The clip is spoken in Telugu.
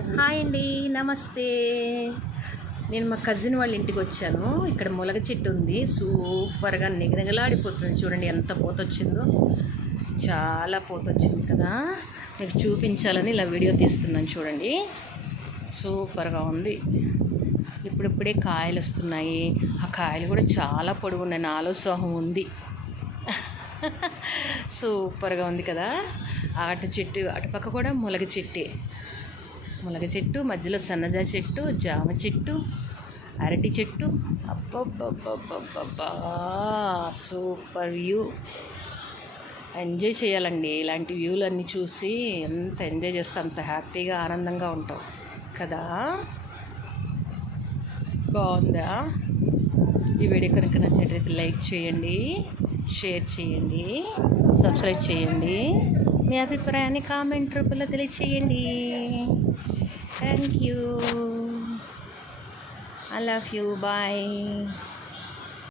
హాయ్ అండి నమస్తే. నేను మా కజిన్ వాళ్ళ ఇంటికి వచ్చాను. ఇక్కడ ములగ చెట్టు ఉంది. సూపర్గా నిగనిగలాడిపోతుంది. చూడండి ఎంత పూత వచ్చిందో. చాలా పూత వచ్చింది కదా. మీకు చూపించాలని ఇలా వీడియో తీస్తున్నాను చూడండి. సూపర్గా ఉంది. ఇప్పుడిప్పుడే కాయలు వస్తున్నాయి. ఆ కాయలు కూడా చాలా పొడుగున్నాయి నాలో సోహం ఉంది. సూపర్గా ఉంది కదా. అటు చెట్టు అటుపక్క కూడా ములగ చెట్టే. మునగ చెట్టు మధ్యలో సన్నజా చెట్టు జామ చెట్టు అరటి చెట్టు. అబ్బబ్బబ్బబ్బబ్బా సూపర్ వ్యూ. ఎంజాయ్ చేయాలండి. ఇలాంటి వ్యూలు అన్నీ చూసి ఎంత ఎంజాయ్ చేస్తే అంత హ్యాపీగా ఆనందంగా ఉంటాం. కదా? బాగుందా? ఈ వీడియో కనుక నచ్చినట్లయితే లైక్ చేయండి షేర్ చేయండి సబ్స్క్రైబ్ చేయండి. మీ అభిప్రాయాన్ని కామెంట్ రూపంలో తెలియచేయండి. Thank you I love you bye